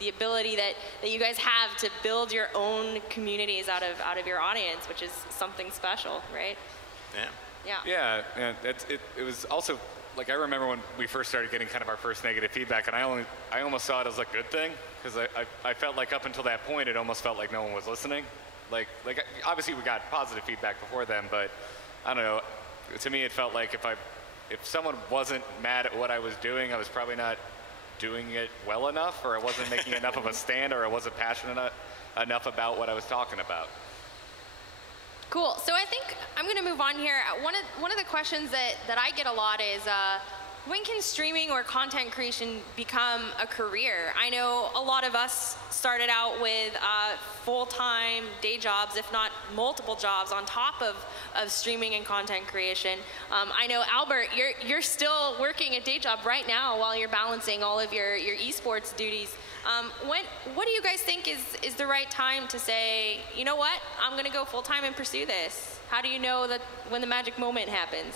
the ability that you guys have to build your own communities out of your audience, which is something special, right? Yeah. Yeah, and it was also, like, I remember when we first started getting kind of our first negative feedback, and I almost saw it as a good thing, because I felt like up until that point, it almost felt like no one was listening. Like obviously we got positive feedback before then, but I don't know, to me it felt like if someone wasn't mad at what I was doing, I was probably not doing it well enough, or I wasn't making enough of a stand, or I wasn't passionate enough about what I was talking about. Cool. So I think I'm going to move on here. One of the questions that I get a lot is, when can streaming or content creation become a career? I know a lot of us started out with full-time day jobs, if not multiple jobs, on top of streaming and content creation. I know, Albert, you're still working a day job right now while you're balancing all of your esports duties. What do you guys think is the right time to say, you know what, I'm going to go full-time and pursue this? How do you know that when the magic moment happens?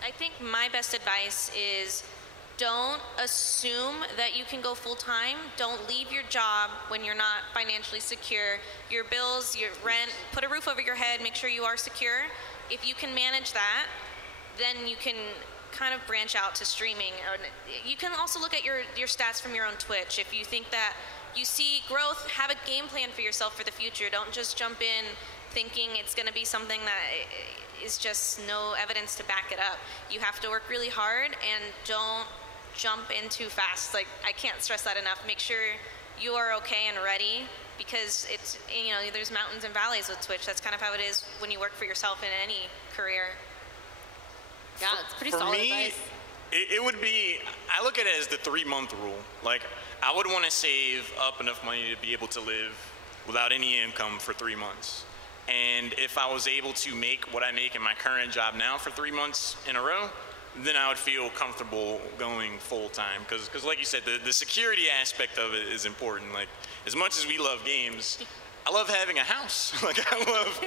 I think my best advice is don't assume that you can go full-time. Don't leave your job when you're not financially secure. Your bills, your rent, put a roof over your head, make sure you are secure. If you can manage that, then you can kind of branch out to streaming. You can also look at your stats from your own Twitch. If you think that you see growth, have a game plan for yourself for the future. Don't just jump in thinking it's going to be something that is just no evidence to back it up. You have to work really hard, and don't jump in too fast. Like, I can't stress that enough. Make sure you are okay and ready, because it's, there's mountains and valleys with Twitch. That's kind of how it is when you work for yourself in any career. Yeah, it's pretty solid advice. It would be, I look at it as the 3-month rule. Like, I would want to save up enough money to be able to live without any income for 3 months. And if I was able to make what I make in my current job now for 3 months in a row, then I would feel comfortable going full time. Because like you said, the security aspect of it is important. Like, as much as we love games, I love having a house. Like, I love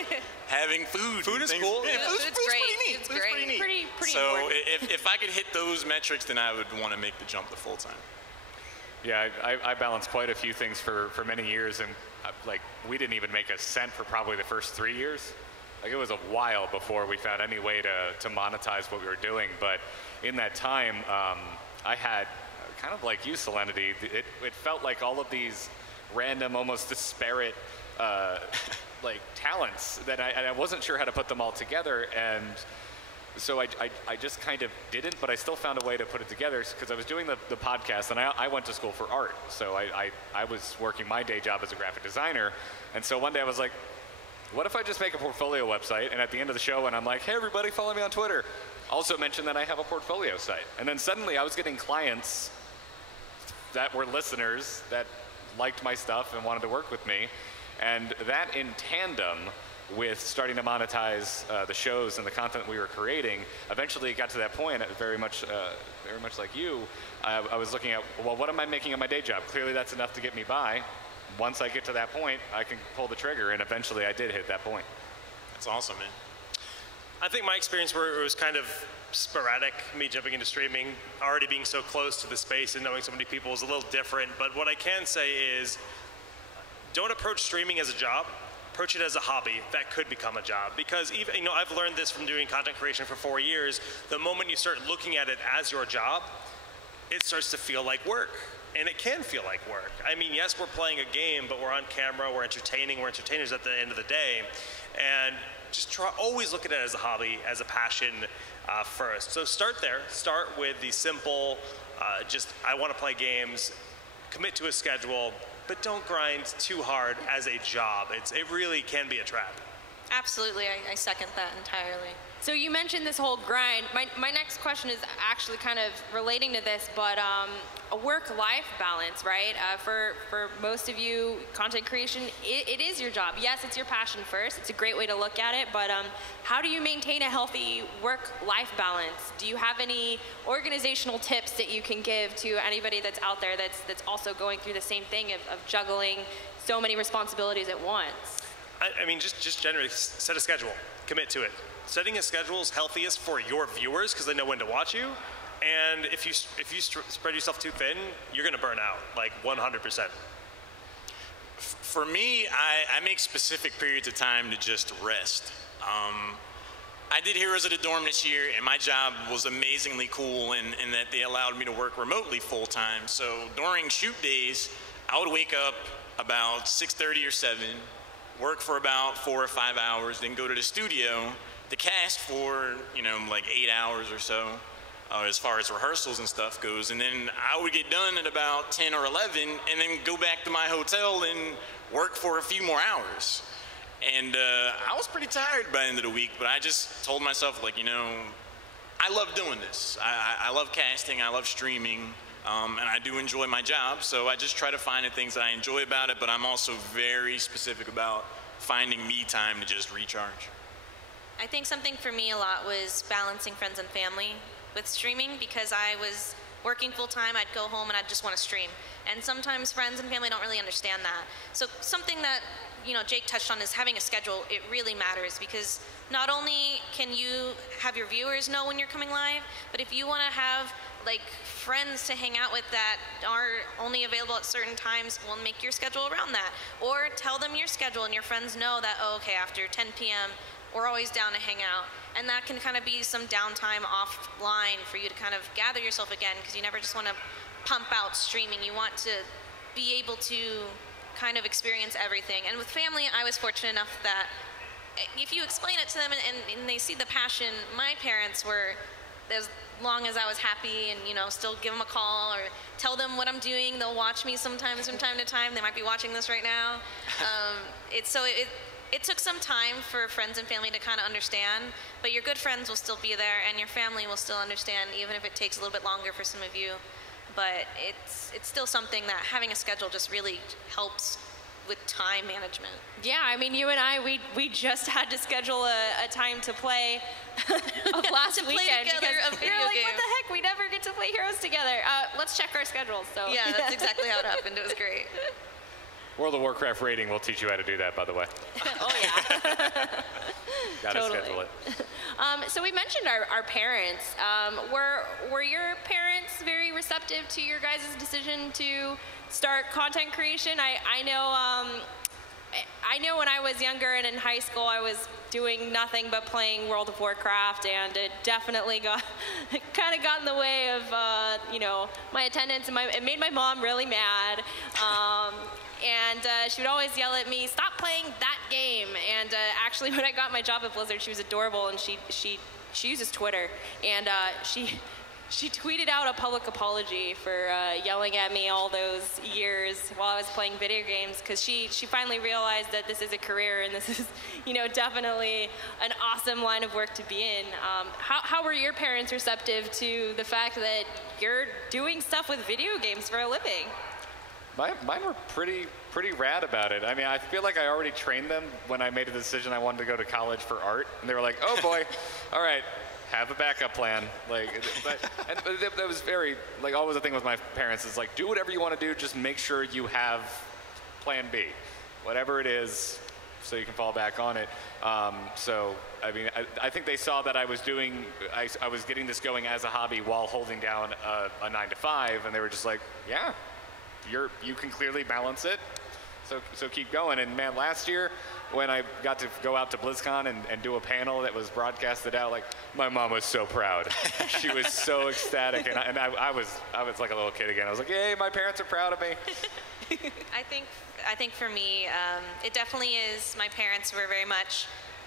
having food. Food is things. cool. Yeah, food's great. pretty neat. It's pretty neat. Pretty so important. if I could hit those metrics, then I would want to make the jump to full time. Yeah, I balanced quite a few things for many years, and we didn't even make a cent for probably the first 3 years. Like, it was a while before we found any way to monetize what we were doing. But in that time, I had, kind of like you, Selenityy, it felt like all of these random, almost disparate talents that I wasn't sure how to put them all together. And so I just kind of didn't, but I still found a way to put it together, because I was doing the podcast, and I went to school for art. So I was working my day job as a graphic designer. And so one day I was like, what if I just make a portfolio website, and at the end of the show, and I'm like, hey everybody, follow me on Twitter, also mention that I have a portfolio site. And then suddenly I was getting clients that were listeners that liked my stuff and wanted to work with me. And that in tandem with starting to monetize the shows and the content we were creating, eventually it got to that point, very much like you, I was looking at, well, what am I making on my day job? Clearly that's enough to get me by. Once I get to that point, I can pull the trigger, and eventually I did hit that point. That's awesome, man. I think my experience where it was kind of sporadic, me jumping into streaming, already being so close to the space and knowing so many people was a little different. But what I can say is, don't approach streaming as a job. Approach it as a hobby that could become a job. Because even, you know, I've learned this from doing content creation for 4 years. The moment you start looking at it as your job, it starts to feel like work. And it can feel like work. I mean, yes, we're playing a game, but we're on camera, we're entertaining, we're entertainers at the end of the day. And just always look at it as a hobby, as a passion first. So start there. Start with the simple, I want to play games, commit to a schedule, but don't grind too hard as a job. It really can be a trap. Absolutely, I second that entirely. So you mentioned this whole grind. My next question is actually kind of relating to this, but a work-life balance, right? For most of you, content creation, it is your job. Yes, it's your passion first. It's a great way to look at it, but how do you maintain a healthy work-life balance? Do you have any organizational tips that you can give to anybody that's out there that's also going through the same thing of juggling so many responsibilities at once? I mean, just generally, set a schedule. Commit to it. Setting a schedule is healthiest for your viewers because they know when to watch you. And if you spread yourself too thin, you're going to burn out, like 100%. For me, I make specific periods of time to just rest. I did Heroes of the Dorm this year, and my job was amazingly cool in that they allowed me to work remotely full-time. So during shoot days, I would wake up about 6:30 or 7, work for about 4 or 5 hours, then go to the studio to cast for, like 8 hours or so, as far as rehearsals and stuff goes. And then I would get done at about 10 or 11 and then go back to my hotel and work for a few more hours. And I was pretty tired by the end of the week, but I just told myself, like, I love doing this. I love casting, I love streaming, and I do enjoy my job, so I just try to find the things that I enjoy about it, but I'm also very specific about finding me time to just recharge. I think something for me a lot was balancing friends and family with streaming, because I was working full-time. I'd go home and I'd just want to stream. And sometimes friends and family don't really understand that. So something that, Jake touched on is having a schedule. It really matters, because not only can you have your viewers know when you're coming live, but if you want to have friends to hang out with that are only available at certain times, well, make your schedule around that. Or tell them your schedule and your friends know that, oh, okay, after 10 p.m., we're always down to hang out. And that can kind of be some downtime offline for you to kind of gather yourself again, because you never just want to pump out streaming. You want to be able to kind of experience everything. And with family, I was fortunate enough that if you explain it to them and they see the passion, my parents were, as long as I was happy, and still give them a call or tell them what I'm doing. They'll watch me sometimes from time to time. They might be watching this right now. It took some time for friends and family to kind of understand, but your good friends will still be there, and your family will still understand, even if it takes a little bit longer for some of you. But it's still something that having a schedule just really helps with time management. Yeah, I mean, you and I, we just had to schedule a time to play last weekend, because we were like, what the heck, we never get to play Heroes together. Let's check our schedules. So yeah, that's exactly how it happened. It was great. World of Warcraft rating will teach you how to do that, by the way. Oh, yeah. Gotta schedule it. So we mentioned our parents. Were your parents very receptive to your guys' decision to start content creation? I know when I was younger and in high school, I was doing nothing but playing World of Warcraft, and it definitely got in the way of my attendance, and it made my mom really mad. And she would always yell at me, "Stop playing that game." And actually, when I got my job at Blizzard, she was adorable, and she uses Twitter, and She tweeted out a public apology for yelling at me all those years while I was playing video games, because she finally realized that this is a career and this is, you know, definitely an awesome line of work to be in. How were your parents receptive to the fact that you're doing stuff with video games for a living? Mine were pretty rad about it. I mean, I feel like I already trained them when I made a decision I wanted to go to college for art, and they were like, "Oh boy, all right, have a backup plan." Like, but that was very, like, always the thing with my parents is like, do whatever you want to do, just make sure you have plan B, whatever it is, so you can fall back on it. So, I mean, I think they saw that I was getting this going as a hobby while holding down a 9-to-5, and they were just like, yeah, you can clearly balance it, so keep going. And man, last year when I got to go out to BlizzCon and do a panel that was broadcasted out, like, my mom was so proud. She was so ecstatic, and I was like a little kid again. I was like, hey, my parents are proud of me. I think for me, it definitely is. My parents were very much,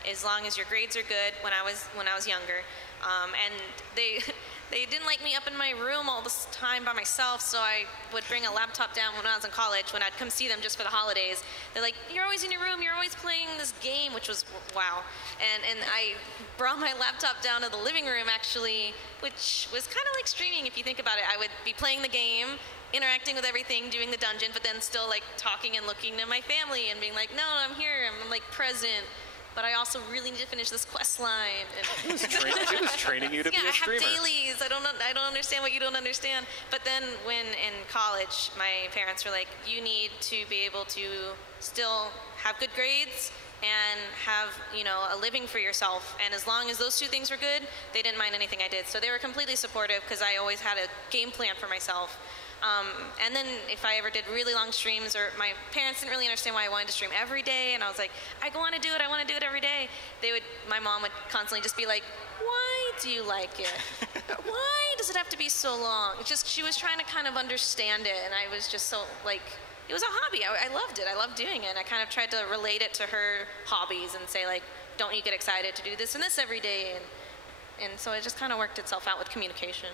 as long as your grades are good, when I was younger, and they didn't like me up in my room all this time by myself, so I would bring a laptop down when I was in college. When I'd come see them just for the holidays, they're like, "You're always in your room. You're always playing this game," which was wow. And I brought my laptop down to the living room actually, which was kind of like streaming if you think about it. I would be playing the game, interacting with everything, doing the dungeon, but then still like talking and looking to my family and being like, "No, I'm here. I'm like present." But I also really need to finish this quest line. It was training you to be a streamer. I have dailies. I don't understand what you don't understand. But then when in college, my parents were like, you need to be able to still have good grades and have, you know, a living for yourself. And as long as those two things were good, they didn't mind anything I did. So they were completely supportive because I always had a game plan for myself. And then if I ever did really long streams, or my parents didn't really understand why I wanted to stream every day, and I was like, I want to do it every day. My mom would constantly just be like, why do you like it? Why does it have to be so long? She was trying to kind of understand it, and I was just so like, it was a hobby. I loved it. I loved doing it. And I kind of tried to relate it to her hobbies and say like, don't you get excited to do this and this every day? And so it just kind of worked itself out with communication.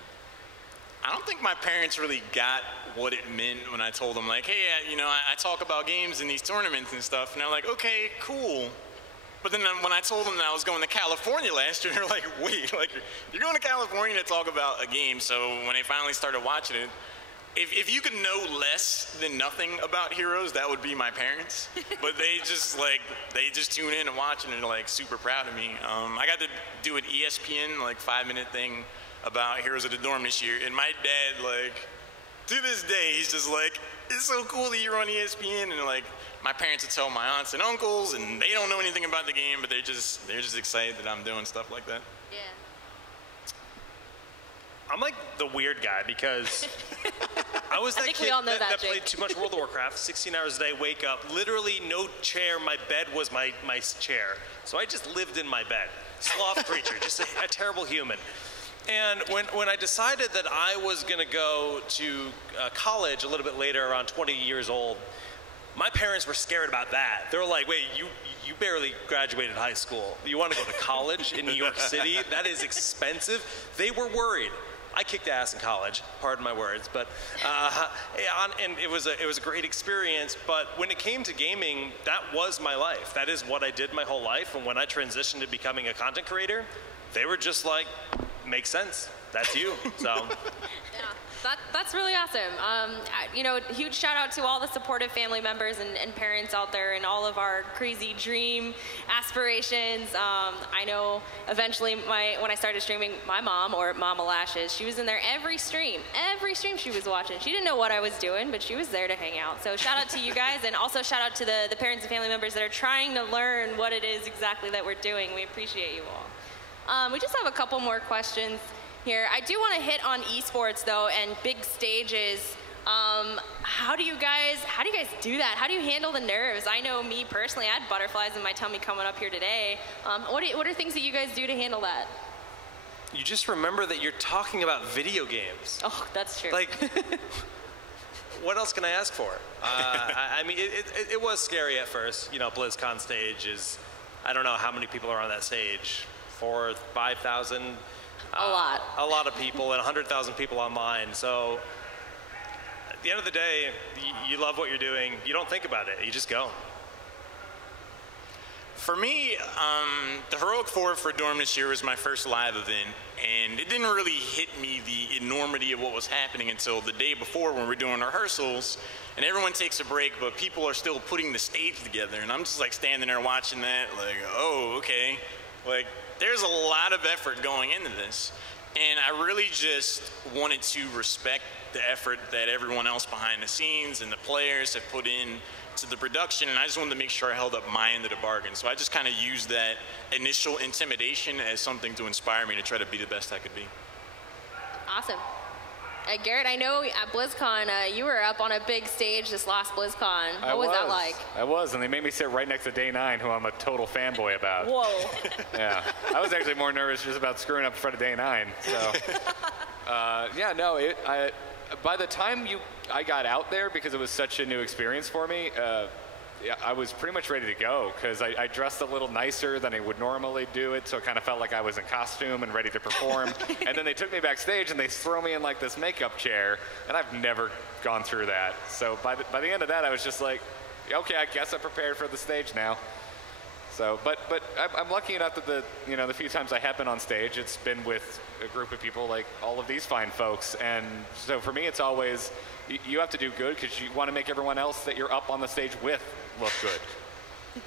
I don't think my parents really got what it meant when I told them, like, hey, you know, I talk about games in these tournaments and stuff. And they're like, okay, cool. But then when I told them that I was going to California last year, they're like, wait, like, you're going to California to talk about a game. So when they finally started watching it, if you could know less than nothing about Heroes, that would be my parents. But they just tune in and watch it and they're like super proud of me. I got to do an ESPN, like 5-minute thing about Heroes of the Dorm this year, and my dad, like, to this day, he's just like, it's so cool that you're on ESPN, and like, my parents would tell my aunts and uncles, and they don't know anything about the game, but they're just excited that I'm doing stuff like that. Yeah. I'm like the weird guy because I was that kid that played too much World of Warcraft, 16 hours a day, wake up, literally no chair, my bed was my chair. So I just lived in my bed. Sloth creature, just a terrible human. And when I decided that I was going to go to college a little bit later, around 20 years old, my parents were scared about that. They were like, wait, you barely graduated high school. You want to go to college in New York City? That is expensive. They were worried. I kicked ass in college, pardon my words, but and it was a great experience. But when it came to gaming, that was my life. That is what I did my whole life. And when I transitioned to becoming a content creator, they were just like, makes sense. That's you. So. Yeah, that's really awesome. You know, huge shout out to all the supportive family members and parents out there and all of our crazy dream aspirations. I know eventually when I started streaming, my mom, or Mama Lashes, she was in there every stream she was watching. She didn't know what I was doing, but she was there to hang out. So shout out to you guys, and also shout out to the parents and family members that are trying to learn what it is exactly that we're doing. We appreciate you all. We just have a couple more questions here. I do want to hit on esports though, and big stages. How do you guys do that? How do you handle the nerves? I know me personally, I had butterflies in my tummy coming up here today. What are things that you guys do to handle that? You just remember that you're talking about video games. Oh, that's true. Like, what else can I ask for? I mean, it was scary at first. You know, BlizzCon stage is, I don't know how many people are on that stage, 4,000 to 5,000. A lot. A lot of people and 100,000 people online. So at the end of the day, you love what you're doing. You don't think about it. You just go. For me, the Heroic 4 for Dorm this year was my first live event, and it didn't really hit me the enormity of what was happening until the day before when we're doing rehearsals, and everyone takes a break, but people are still putting the stage together, and I'm just like standing there watching that, like, oh, okay. Like, there's a lot of effort going into this, and I really just wanted to respect the effort that everyone else behind the scenes and the players have put in to the production, and I just wanted to make sure I held up my end of the bargain. So I just kind of used that initial intimidation as something to inspire me to try to be the best I could be. Awesome. Garrett, I know at BlizzCon, you were up on a big stage this last BlizzCon. What was that like? I was, and they made me sit right next to Day 9, who I'm a total fanboy about. Whoa. Yeah. I was actually more nervous just about screwing up in front of Day 9. So, yeah, no, by the time I got out there, because it was such a new experience for me, yeah, I was pretty much ready to go, because I dressed a little nicer than I would normally do it, so it kind of felt like I was in costume and ready to perform. And then they took me backstage and they throw me in like this makeup chair, and I've never gone through that. So by the end of that, I was just like, okay, I guess I'm prepared for the stage now. So, but I'm lucky enough that the few times I have been on stage, it's been with a group of people like all of these fine folks, and so for me, it's always you have to do good because you want to make everyone else that you're up on the stage with look good.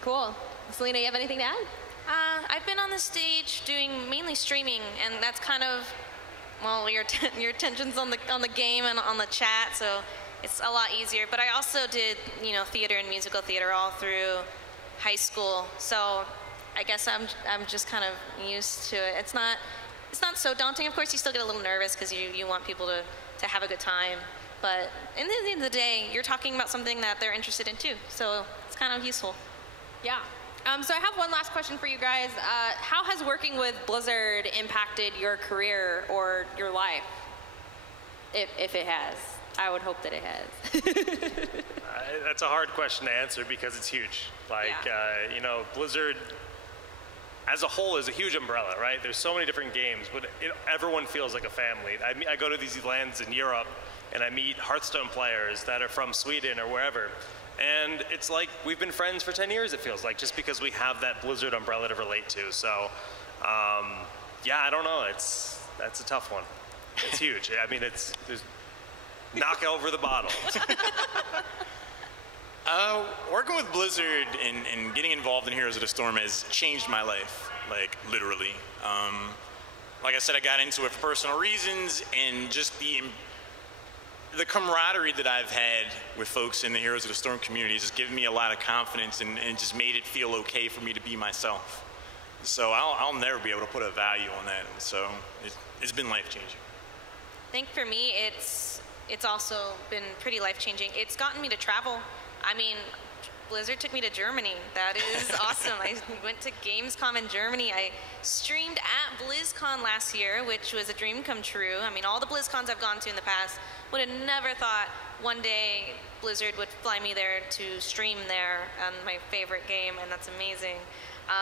Cool. Selena, you have anything to add? I've been on the stage doing mainly streaming, and that's kind of, well, your attention's on the game and on the chat, so it's a lot easier. But I also did, theater and musical theater all through high school, so I guess I'm just kind of used to it. It's not so daunting. Of course, you still get a little nervous because you want people to have a good time. But in the end of the day, you're talking about something that they're interested in too, so it's kind of useful. Yeah. So I have one last question for you guys. How has working with Blizzard impacted your career or your life? If it has. I would hope that it has. That's a hard question to answer because it's huge. Blizzard as a whole is a huge umbrella, right? There's so many different games, but everyone feels like a family. I go to these lands in Europe, and I meet Hearthstone players that are from Sweden or wherever, and it's like we've been friends for 10 years, it feels like, just because we have that Blizzard umbrella to relate to. So, yeah, I don't know. That's a tough one. It's huge. I mean, there's knock over the bottle. Working with Blizzard and getting involved in Heroes of the Storm has changed my life, like literally. Like I said, I got into it for personal reasons, and just the camaraderie that I've had with folks in the Heroes of the Storm community has just given me a lot of confidence and just made it feel okay for me to be myself. So I'll never be able to put a value on that. So it's been life-changing. I think for me, it's also been pretty life-changing. It's gotten me to travel. I mean, Blizzard took me to Germany. That is awesome. I went to Gamescom in Germany. I streamed at BlizzCon last year, which was a dream come true. I mean, all the BlizzCons I've gone to in the past would have never thought one day Blizzard would fly me there to stream there on my favorite game, and that's amazing.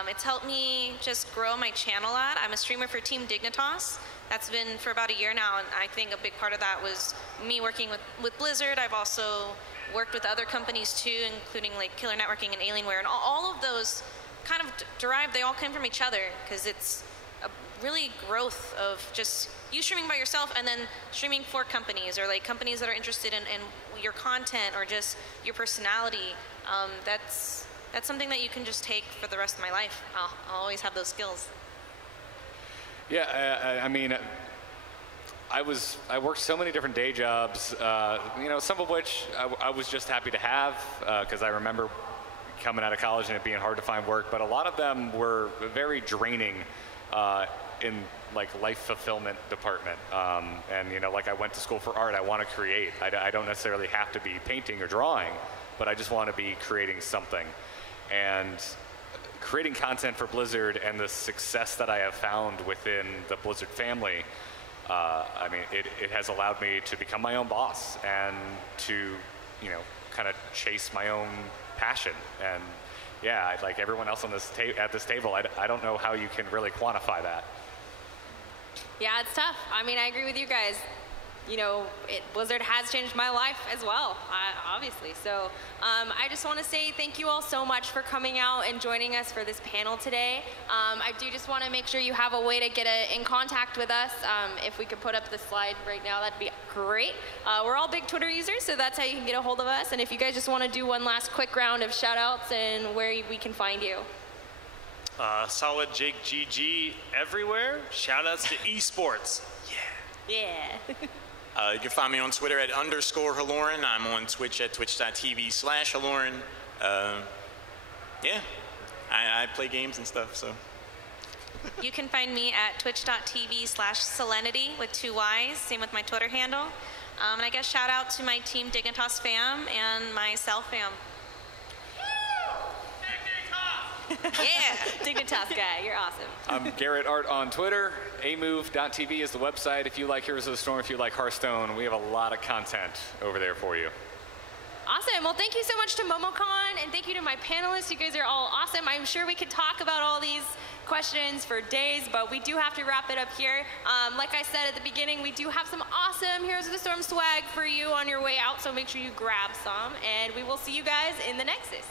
It's helped me just grow my channel a lot. I'm a streamer for Team Dignitas. That's been for about a year now, and I think a big part of that was me working with Blizzard. I've also worked with other companies too, including like Killer Networking and Alienware, and all of those kind of derived, they all came from each other, because it's a really growth of just you streaming by yourself and then streaming for companies, or like companies that are interested in your content or just your personality. That's something that you can just take for the rest of my life. I'll always have those skills. Yeah, I mean, I worked so many different day jobs, some of which I was just happy to have, because I remember coming out of college and it being hard to find work, but a lot of them were very draining in like life fulfillment department. And like I went to school for art. I want to create. I don't necessarily have to be painting or drawing, but I just want to be creating something. And creating content for Blizzard and the success that I have found within the Blizzard family, I mean, it has allowed me to become my own boss and to, kind of chase my own passion. And yeah, like everyone else on this at this table, I don't know how you can really quantify that. Yeah, it's tough. I mean, I agree with you guys. You know, Blizzard has changed my life as well, obviously. So I just want to say thank you all so much for coming out and joining us for this panel today. I do just want to make sure you have a way to get in contact with us. If we could put up the slide right now, that'd be great. We're all big Twitter users, so that's how you can get a hold of us. And if you guys just want to do one last quick round of shout outs and where we can find you. SolidJake GG everywhere. Shout outs to esports. Yeah. You can find me on Twitter at _Halorin. I'm on Twitch at twitch.tv/Halorin. Yeah, I play games and stuff, so. You can find me at twitch.tv/Selenityy with 2 Y's, same with my Twitter handle. And I guess shout out to my team Dignitas fam and my Cell fam. Yeah, Dignitas guy, you're awesome. I'm Garrett Art on Twitter. amove.tv is the website. If you like Heroes of the Storm, if you like Hearthstone, we have a lot of content over there for you. Awesome. Well, thank you so much to MomoCon, and thank you to my panelists. You guys are all awesome. I'm sure we could talk about all these questions for days, but we do have to wrap it up here. Like I said at the beginning, we do have some awesome Heroes of the Storm swag for you on your way out, so make sure you grab some, and we will see you guys in the Nexus.